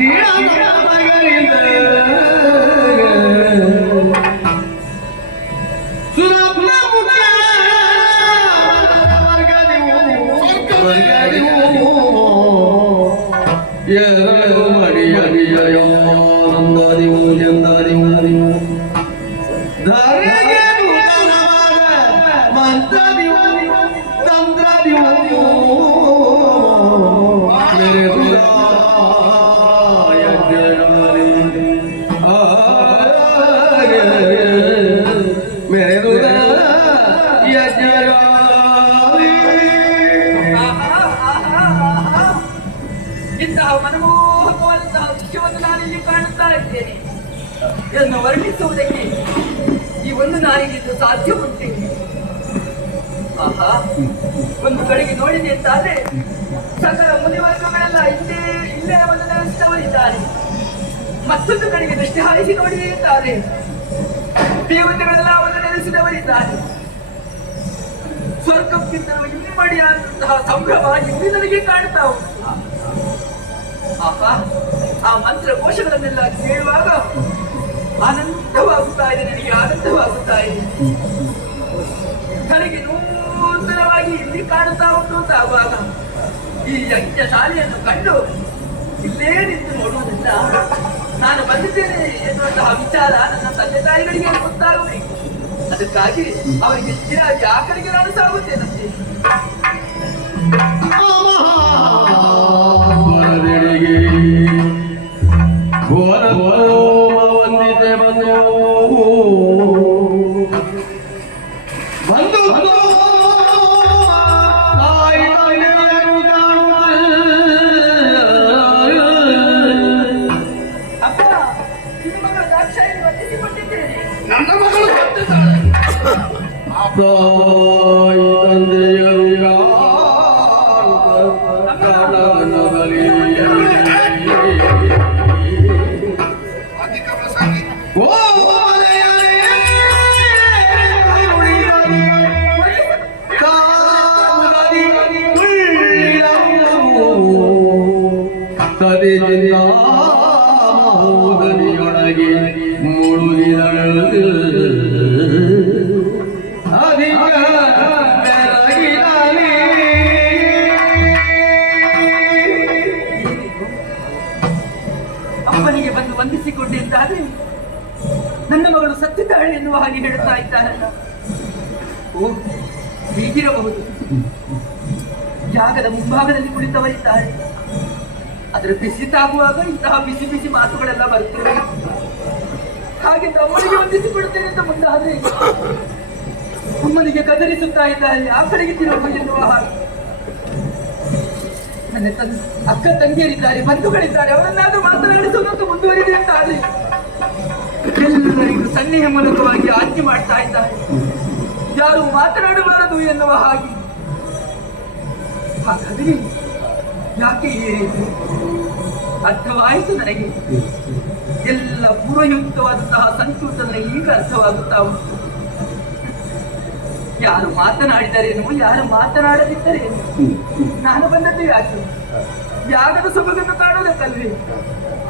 ಎರಡು ವರ್ಣಿಸುವುದಕ್ಕೆ ಈ ಒಂದು ನಾಲಿಗೆಯಿಂದ ಸಾಧ್ಯ ಉಂಟು. ಆಹಾ, ಒಂದು ಕಡೆಗೆ ನೋಡಿದೆ ಅಂತಾದ್ರೆ ಸಕಲ ಮುನಿವರ್ಗಗಳೆಲ್ಲ ಇಲ್ಲೇ ಇಲ್ಲೇ ಒಂದು ನೆಲೆಸಿದವರಿದ್ದಾರೆ ಮತ್ತೊಂದು ಕಡೆಗೆ ದೃಷ್ಟಿ ಹಾರಿಸಿ ನೋಡಿದ್ದಾರೆ ದೇವತೆಗಳೆಲ್ಲ ಒಂದು ನೆಲೆಸಿದವರಿದ್ದಾರೆ ಸ್ವರ್ಗಕ್ಕಿಂತ ಇಮ್ಮಡಿಯಾದಂತಹ ಸಂಭ್ರಮ ಇಲ್ಲಿ ನನಗೆ ಕಾಣ್ತಾ ಉಂಟು. ಆಹಾ, ಆ ಮಂತ್ರ ಕೋಶಗಳನ್ನೆಲ್ಲ ಕೇಳುವಾಗ ಆನಂದವಾಗುತ್ತಾ ಇದೆ ನನಗೆ ಆನಂದವಾಗುತ್ತಾ ಇದೆ ನನಗೆ ನೂತನವಾಗಿ ಇಲ್ಲಿ ಕಾಣುತ್ತಾ ಉಂಟು ಅಂತ ಈ ಯಜ್ಞ ಶಾಲೆಯನ್ನು ಕಂಡು ಇಲ್ಲೇ ನಿಂತು ನೋಡುವುದಿಲ್ಲ ನಾನು ಬಂದಿದ್ದೇನೆ ಎನ್ನುವಂತಹ ವಿಚಾರ ನನ್ನ ತಂದೆ ತಾಯಿಗಳಿಗೆ ಗೊತ್ತಾಗಬೇಕು. ಅದಕ್ಕಾಗಿ ಅವರಿಗೆ ಸ್ಥಿರಾಗಿ ಆ ಕಡೆಗೆ ನಾನು ಸಾಗುತ್ತೇನಂತೆ. ಘೋರ ವಂದಿತೆ rồi con ವಂದಿಸಿಕೊಂಡೆ ನನ್ನ ಮಗಳು ಸತ್ತಿದ್ದಾಳೆ ಎನ್ನುವ ಹಾಗೆ ಹೇಳುತ್ತಾ ಇದ್ದಾರಲ್ಲ ಓ, ಹೀಗಿರಬಹುದು. ಜಾಗದ ಮುಂಭಾಗದಲ್ಲಿ ಕುಳಿತವರಿದ್ದಾರೆ. ಅದರ ಬಿಸಿ ತಾಗುವಾಗ ಇಂತಹ ಬಿಸಿ ಬಿಸಿ ಮಾತುಗಳೆಲ್ಲ ಬರುತ್ತವೆ. ಹಾಗೆ ತಮ್ಮನಿಗೆ ಹೊಂದಿಸಿಕೊಡುತ್ತೇನೆ ಅಂತ ಮುಂದಾದ್ರೆ ಅಮ್ಮನಿಗೆ ಕದರಿಸುತ್ತಾ ಇದ್ದಾರೆ ಆ ಕಡೆಗೆ ತಿರುಗು ಎನ್ನುವ ಹಾಗೆ. ನನ್ನ ಅಕ್ಕ ತಂಗಿಯರಿದ್ದಾರೆ, ಬಂಧುಗಳಿದ್ದಾರೆ, ಅವರನ್ನಾದ್ರೂ ಮಾತನಾಡಿಸುವುದಂತೂ ಮುಂದುವರಿದೆ ಅಂತ ಆದ್ರೆ ಎಲ್ಲರಿಗೂ ಸನ್ನೆಯ ಮೂಲಕವಾಗಿ ಆಜ್ಞೆ ಮಾಡ್ತಾ ಇದ್ದಾರೆ. ಯಾರು ಮಾತನಾಡಬಾರದು ಎನ್ನುವ ಹಾಗೆ. ಹಾಗಾದ್ರೆ ಯಾಕೆ ಈ ಅರ್ಥವಾಯಿತು ನನಗೆ. ಎಲ್ಲ ಪೂರ್ವಯುಕ್ತವಾದಂತಹ ಸಂಸ್ಕೃತ ಈಗ ಅರ್ಥವಾಗುತ್ತಾ ಉಂಟು. ಯಾರು ಮಾತನಾಡಿದರೇನು ಯಾರು ಮಾತನಾಡದಿದ್ದರೇನು ನಾನು ಬಂದದ್ದು ಯಾಕೆ? ಯಾಗದ ಸೊಬಗನ್ನು ಕಾಣೋದಕ್ಕಲ್ರಿ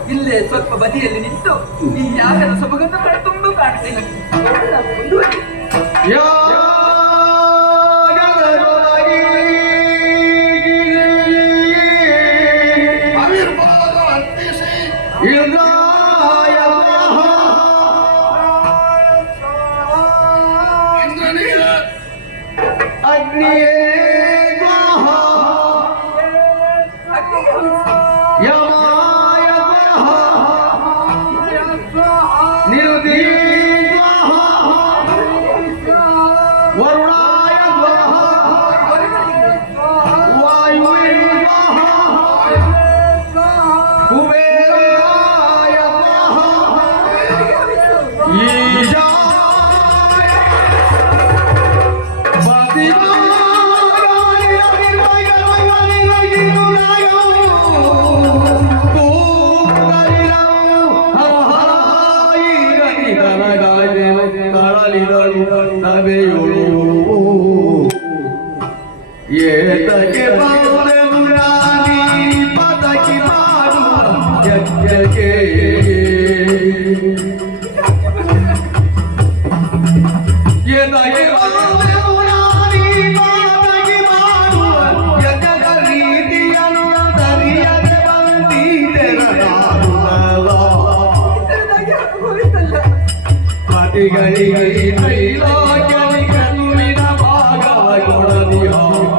ಇಲ್ಲೇ ಸ್ವಲ್ಪ ಬದಿಯಲ್ಲಿ ನಿಂತು ಈ ಯಾಗದ ಸೊಬಗನ್ನು ಕಣ್ತುಂಬ ಕಾಣ್ತೇನೆ Deus. ಏತಕ್ಕೆ ಬಾಳೆನು ರಾಣಿ Thank you.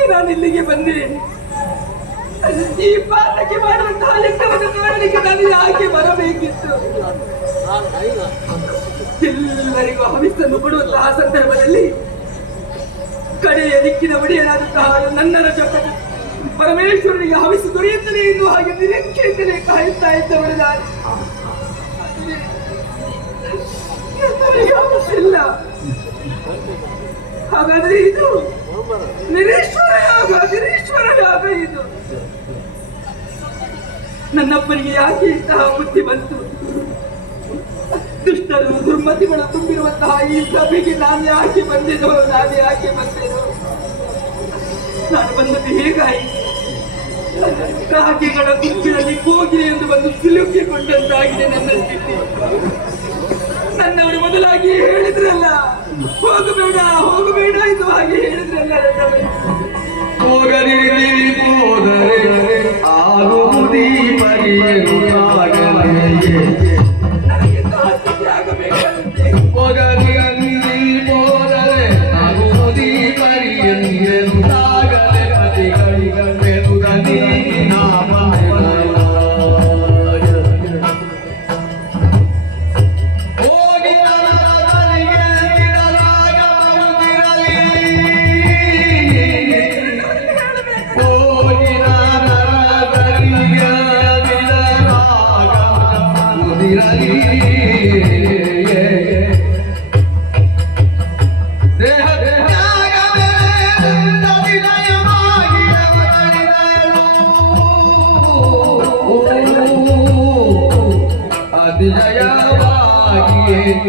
ಯಾಕೆ ನಾನು ಇಲ್ಲಿಗೆ ಬಂದೆ ಈ ಪಾತಕ್ಕೆ ಮಾಡುವಂತಹ ಲೆಕ್ಕವನ್ನು ನೋಡಲಿಕ್ಕೆ ನಾನು ಯಾಕೆ ಬರಬೇಕಿತ್ತು. ಎಲ್ಲರಿಗೂ ಹವಿಸನ್ನು ಕೊಡುವಂತಹ ಸಂದರ್ಭದಲ್ಲಿ ಕಡೆಯ ದಿಕ್ಕಿನ ಒಡೆಯನಾದಂತಹ ನನ್ನ ಜೊತೆ ಪರಮೇಶ್ವರನಿಗೆ ಹವಿಸು ದೊರೆಯುತ್ತದೆ ಎಂದು ಹಾಗೆ ನಿರೀಕ್ಷೆಯಿಂದಲೇ ಕಾಯುತ್ತಾ ಇದ್ದವಳು ನಾನು. ಹವಿಸಿಲ್ಲ ಹಾಗಾದ್ರೆ ಇದು ನಿರೀಶ್ವರ ಯಾಗ ನಿರೀಶ್ವರ ಯಾಗ ಇದು. ನನ್ನಪ್ಪನಿಗೆ ಯಾಕೆ ಇಂತಹ ಬುದ್ಧಿ ಬಂತು? ದುಷ್ಟರು ದುರ್ಮತಿಗಳು ತುಂಬಿರುವಂತಹ ಈ ಸಭೆಗೆ ನಾನು ಯಾಕೆ ಬಂದಿದ್ದು ನಾನು ಯಾಕೆ ಬಂದೆನು? ನಾನು ಬಂದದ್ದು ಹೇಗಾಯಿತು? ಕಾಗೆಗಳ ಗುಂಪಿನಲ್ಲಿ ಹೋಗಿ ಎಂದು ಬಂದು ಸಿಲುಕಿಕೊಂಡಂತಾಗಿದೆ ನನ್ನ ಸ್ಥಿತಿ. ನನ್ನವರು ಮೊದಲಾಗಿ ಹೇಳಿದ್ರಲ್ಲ ಹೋಗಬೇಡ ಹೋಗಬೇಡ ಎಂದು ಹಾಗೆ ಹೇಳಿದ್ರಲ್ಲ ಹೋಗದಿರಿ ಹೋದರೆ ಆಗುವುದೀ ಪರಿಯಲು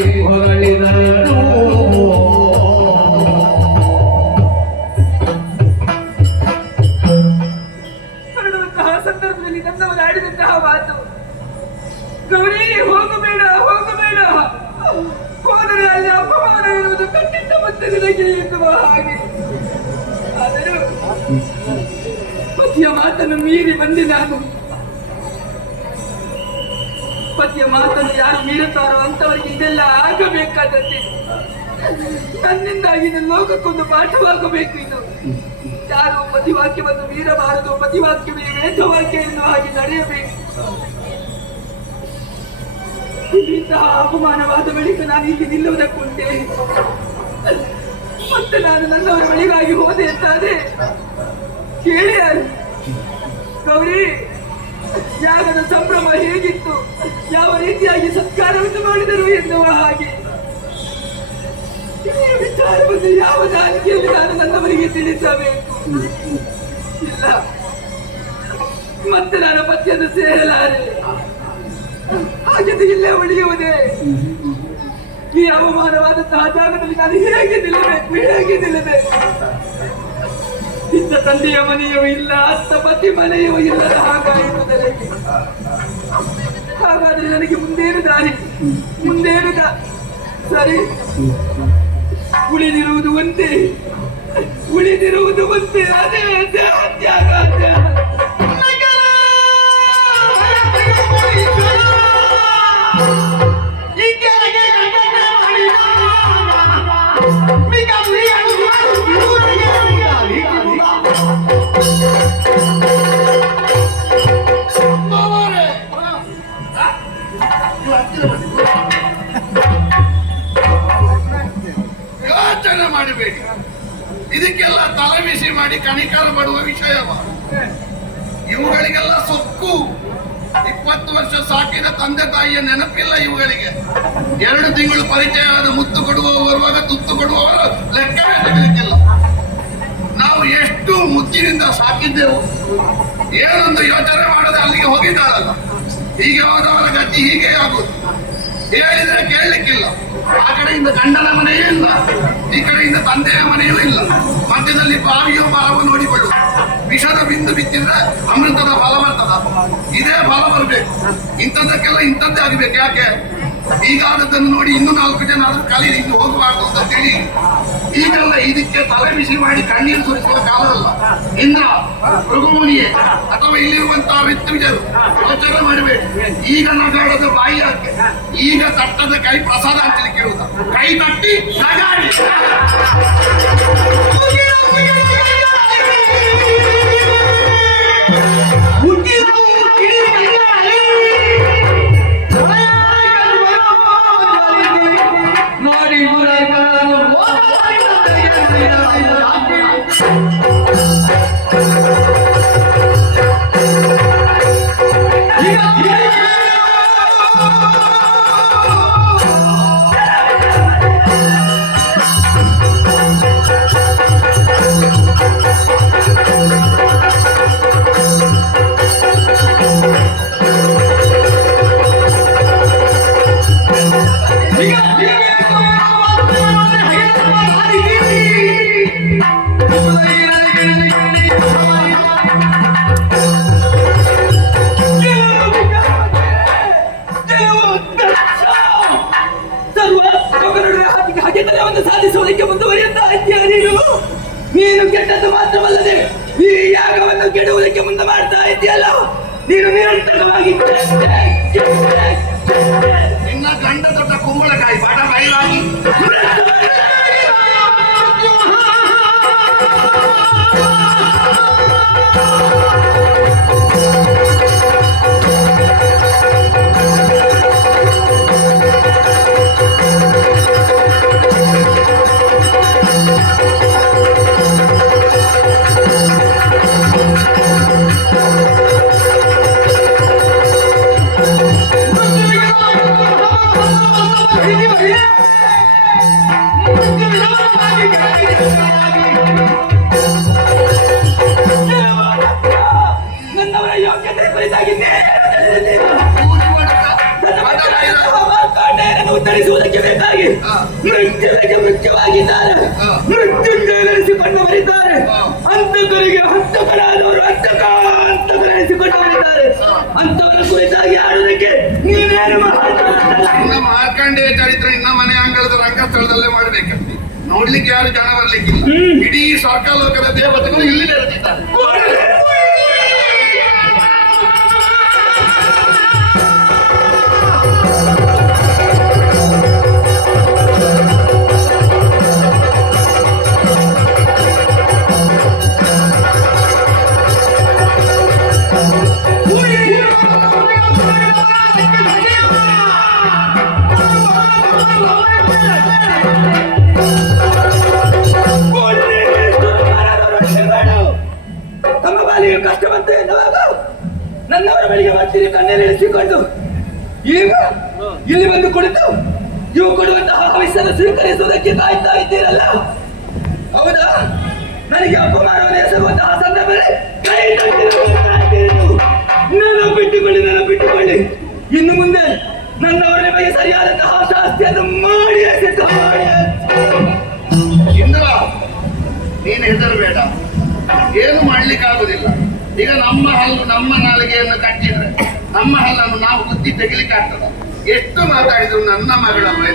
ಅತಿಶಯವಾಗಿ ಹೊಗಳಿದನು ಹೊರಡುವಂತಹ ಸಂದರ್ಭದಲ್ಲಿ ಆಡಿದಂತಹ ಮಾತು. ಗೌರಿ ಹೋಗಬೇಡ ಹೋಗಬೇಡ ಹೋದರೆ ಅಪಮಾನ ನಿನಗೆ ಹಾಗೆ. ಆದರೂ ಮಾತನ್ನು ಮೀರಿ ಬಂದಿ ನಾನು. ಪತಿಯ ಮಾತನ್ನು ಯಾರು ಮೀರುತ್ತಾರೋ ಅಂತವರಿಗೆ ಇದೆಲ್ಲ ಆಗಬೇಕಾದಂತೆ. ನನ್ನಿಂದಾಗಿ ಲೋಕಕ್ಕೊಂದು ಪಾಠವಾಗಬೇಕು ಇದು. ಯಾರು ಪತಿವಾಕ್ಯವನ್ನು ಮೀರಬಾರದು, ಪತಿವಾಕ್ಯವೇ ವೇದವಾಕ್ಯ ಎನ್ನುವ ಹಾಗೆ ನಡೆಯಬೇಕು. ಇಂತಹ ಅಪಮಾನವಾದ ಬಳಿಕ ನಾನು ಇಲ್ಲಿ ನಿಲ್ಲುವುದಕ್ಕುಂಟೆ ಮತ್ತೆ ನಾನು ನನ್ನವರ ಬಳಿಗಾಗಿ ಹೋದೆ ಅಂತಾದ್ರೆ ಕೇಳಿ ಗೌರಿ ಯಾಗದ ಸಂಭ್ರಮ ಹೇಗಿತ್ತು? ಯಾವ ರೀತಿಯಾಗಿ ಸತ್ಕಾರವನ್ನು ಮಾಡಿದರು ಎನ್ನುವ ಹಾಗೆ. ಈ ವಿಚಾರವನ್ನು ಯಾವ ನಾಲಿಗೆಯಲ್ಲಿ ನಾನು ನನ್ನವರಿಗೆ ತಿಳಿಸಬೇಕು? ಇಲ್ಲ. ಮತ್ತೆ ನಾನು ಪತ್ಯದ ಸೇರಲಾರೆ. ಹಾಗಿದ್ದು ಇಲ್ಲೇ ಉಳಿಯುವುದೇ? ಈ ಅವಮಾನವಾದಂತಹ ಜಾಗದಲ್ಲಿ ನಾನು ಹೇಗೆ ನಿಲ್ಲಬೇಕು? ಹೇಗೆ ನಿಲ್ಲಬೇಕು? ಇದ್ದ ತಂದೆಯ ಮನೆಯೂ ಇಲ್ಲ, ಅತ್ತ ಪತಿ ಮನೆಯೂ ಇಲ್ಲದ ಹಾಗಾಯಿತು ನನಗೆ ಹಾಗಾದ್ರೆ ನನಗೆ ಮುಂದೇನು ದಾರಿ ಮುಂದೇನು ಸರಿ. ಉಳಿದಿರುವುದು ಒಂದೇ. ಉಳಿದಿರುವುದು ಒಂದೇ. ಅದೇ ತ್ಯಾಗ ಯೋಚನೆ ಮಾಡಬೇಕು ಇದಕ್ಕೆಲ್ಲ ತಲೆಬಿಸಿ ಮಾಡಿ ಕಣಿಕಾಲ ಪಡುವ ವಿಷಯವ ಇವುಗಳಿಗೆಲ್ಲ ಸೊಕ್ಕು. ಇಪ್ಪತ್ತು ವರ್ಷ ಸಾಕಿದ ತಂದೆ ತಾಯಿಯ ನೆನಪಿಲ್ಲ ಇವುಗಳಿಗೆ. ಎರಡು ತಿಂಗಳು ಪರಿಚಯವಾದ ಮುತ್ತು ಕೊಡುವವರು ಬರುವಾಗ ತುತ್ತು ಕೊಡುವವರು ಲೆಕ್ಕ ಎಷ್ಟು ಮುತ್ತಿನಿಂದ ಸಾಕಿದ್ದೆವು. ಏನೊಂದು ಯೋಚನೆ ಮಾಡದೆ ಅಲ್ಲಿಗೆ ಹೋಗಿದ್ದಾರಲ್ಲ ಹೀಗೆ ಹೋದವರ ಗತಿ ಹೀಗೆ ಆಗುದು ಹೇಳಿದ್ರೆ ಕೇಳಲಿಕ್ಕಿಲ್ಲ. ಆ ಕಡೆಯಿಂದ ಗಂಡನ ಮನೆಯೂ ಇಲ್ಲ. ಈ ಕಡೆಯಿಂದ ತಂದೆಯ ಮನೆಯೂ ಇಲ್ಲ. ಮಧ್ಯದಲ್ಲಿ ಬಾವಿಯೋ ಮರವು ನೋಡಿಕೊಳ್ಳು ವಿಷದ ಬಿಂದು ಬಿತ್ತಿದ್ರೆ ಅಮೃತದ ಫಲ ಬರ್ತದ. ಇದೇ ಫಲ ಬರಬೇಕು. ಇಂಥದ್ದಕ್ಕೆಲ್ಲ ಇಂಥದ್ದೇ ಆಗ್ಬೇಕು. ಯಾಕೆ? ಈಗಾದದ್ದನ್ನು ನೋಡಿ ಇನ್ನೂ ನಾಲ್ಕು ಜನ ಆದ್ರೂ ಕಲೀರಿ, ಇನ್ನು ಹೋಗಬಾರ್ದು ಅಂತ ತಿಳಿ ಈಗೆಲ್ಲ ಇದಕ್ಕೆ ತಲೆ ಬಿಸಿ ಮಾಡಿ ಕಣ್ಣೀರು ಸುರಿಸುವ ಕಾಲ ಅಲ್ಲ ಇಂದ್ರ, ಭೃಗುಮುನಿಯೇ, ಅಥವಾ ಇಲ್ಲಿರುವಂತಹ ಋತ್ವಿಜರು ಯೋಚನೆ ಮಾಡಬೇಕು ಈಗ ನಗಾಡದ ಬಾಯಿ ಹಾಕಿ ಈಗ ತಟ್ಟದ ಕೈ ಪ್ರಸಾದ ಕೇಳುವುದ ಕೈ ತಟ್ಟಿ ಈ ಯಾಗವನ್ನು ಕೆಡುವುದಕ್ಕೆ ಮುಂದೆ ಮಾಡ್ತಾ ಇದೆಯಲ್ಲ ನೀನು ನಿರಂತರವಾಗಿ. ನಿನ್ನ ಗಂಡ ದೊಡ್ಡ ಕುಂಬಳಕಾಯಿ ಪಾಠ ಬಯಲಾಗಿ ಇನ್ನ ಮಾರ್ಕಂಡೇಯ ಚರಿತ್ರೆ ಇನ್ನ ಮನೆ ಅಂಗಳದ ರಂಗಸ್ಥಳದಲ್ಲೇ ಮಾಡ್ಬೇಕಂತೆ ನೋಡ್ಲಿಕ್ಕೆ ಯಾರು ಜನ ಬರ್ಲಿಕ್ಕಿಲ್ಲ. ಇಡೀ ಸ್ವರ್ಗಲೋಕದ ದೇವತೆಗಳು ಇಲ್ಲಿ ನೆರೆದಿದ್ದಾರೆ. ಬರ್ತೀರಿ ಕಣ್ಣೀರಿಳಿಸಿಕೊಂಡು ಈಗ ಇಲ್ಲಿ ಬಂದು ಕುಳಿತು ಇವು ಕೊಡುವಂತಹ ಹವಿಸ್ಸನ್ನು ಸ್ವೀಕರಿಸುವುದಕ್ಕೆ ಕಾಯ್ತಾ ಇದ್ದೀರಲ್ಲ? ಹೌದಾ? ನನಗೆ ಅಪಮಾನವನ್ನು ಎಸಗುವಂತಹ ಸಂದರ್ಭದಲ್ಲಿ ಕೈ ಬಿಟ್ಟುಕೊಳ್ಳಿ ನೆನಪಿಟ್ಟುಕೊಳ್ಳಿ ನೆನಪಿಟ್ಟುಕೊಳ್ಳಿ ಇನ್ನು ಮುಂದೆ ನನ್ನವರ ನಿಮಗೆ ಸರಿಯಾದಂತಹ ಶಾಸ್ತಿಯನ್ನು ಮಾಡಿ ಹೆಸರು ಮಾಡಿ ಇಂದ್ರ ನೀನು ಹೆದರಬೇಡ. ಏನು ಮಾಡ್ಲಿಕ್ಕಾಗುದಿಲ್ಲ. ಈಗ ನಮ್ಮ ಹಲ್ಲು ನಮ್ಮ ನಾಲಿಗೆಯನ್ನು ಕಟ್ಟಿದ್ರೆ, ನಮ್ಮ ಹಲ್ಲನ್ನು ನಾವು ಬುದ್ಧಿ ತೆಗಿಲಿಕ್ಕೆ ಆಗ್ತದ? ಎಷ್ಟು ಮಾತಾಡಿದ್ರು ನನ್ನ ಮಗಳಲ್ಲ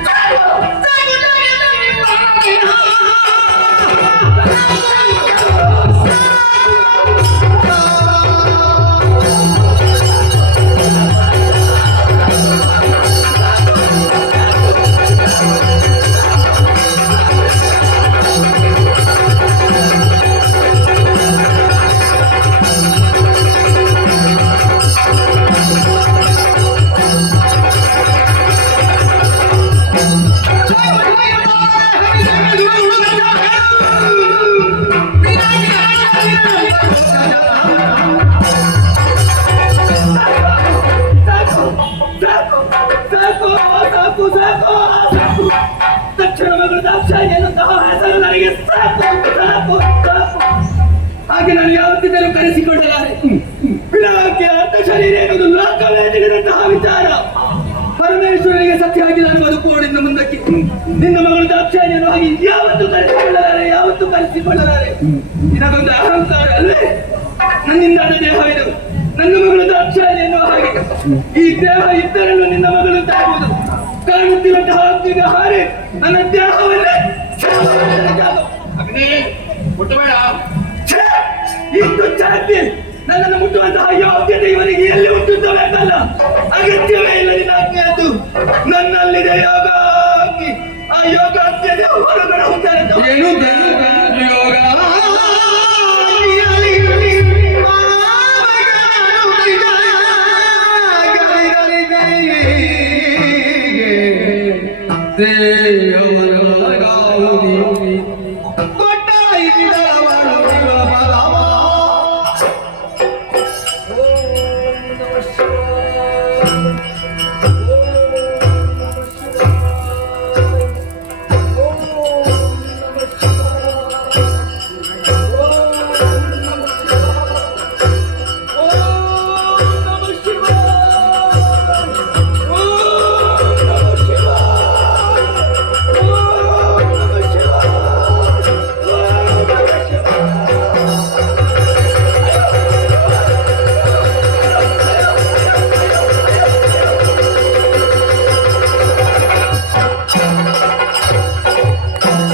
ಎನ್ನುವುದು ಲೋಕವೇ ತಿಳಿದಂತಹ ವಿಚಾರ ಪರಮೇಶ್ವರನಿಗೆ ಸತ್ಯವಾಗಿ ನಾನು ಇನ್ನು ಮುಂದಕ್ಕೆ. ನಿನ್ನ ಮಗಳು ದಾಕ್ಷಾಯಿಯನ್ನು ಹಾಗೆ ಯಾವತ್ತೂ ಕರೆಸಿಕೊಳ್ಳಲಾರೆ ಯಾವತ್ತೂ ಕರೆಸಿಕೊಳ್ಳಲಾರೆ. ನಿನಗೊಂದು ಅಹಂಕಾರ ಅಲ್ಲೇ ನನ್ನಿಂದ ದೇಹ ಇದು. ನನ್ನ ಮಗಳು ದಾಕ್ಷಾಯಿನಿ ಎನ್ನುವ ಹಾಗೆ. ಈ ದೇಹ ಇದ್ದರನ್ನು ನಿನ್ನ ಮಗಳು ತಾಗುವುದು ಕಾಣುತ್ತಿರುವಂತಹ ಅಗ್ನಿಗೆ ಹಾರಿ ನನ್ನ ದೇಹವನ್ನೇ ಅಗ್ನಿ, ಮುಟ್ಟಬೇಡ! ಇಂದು ಚಾತಿ ನನ್ನನ್ನು ಮುಟ್ಟುವಂತಹ ಯೋಗ್ಯತೆ ಇವನಿಗೆ ಎಲ್ಲಿ ಹುಟ್ಟುತ್ತಬೇಕಲ್ಲ ಅಗತ್ಯವೇ ಇಲ್ಲ ನಿನ್ನ ಆಜ್ಞೆಯದ್ದು ನನ್ನಲ್ಲಿದೆ ಯೋಗ. ಆ ಯೋಗ ಅಗ್ನಿಯ ಹೊರಗಡೆ ಏನು?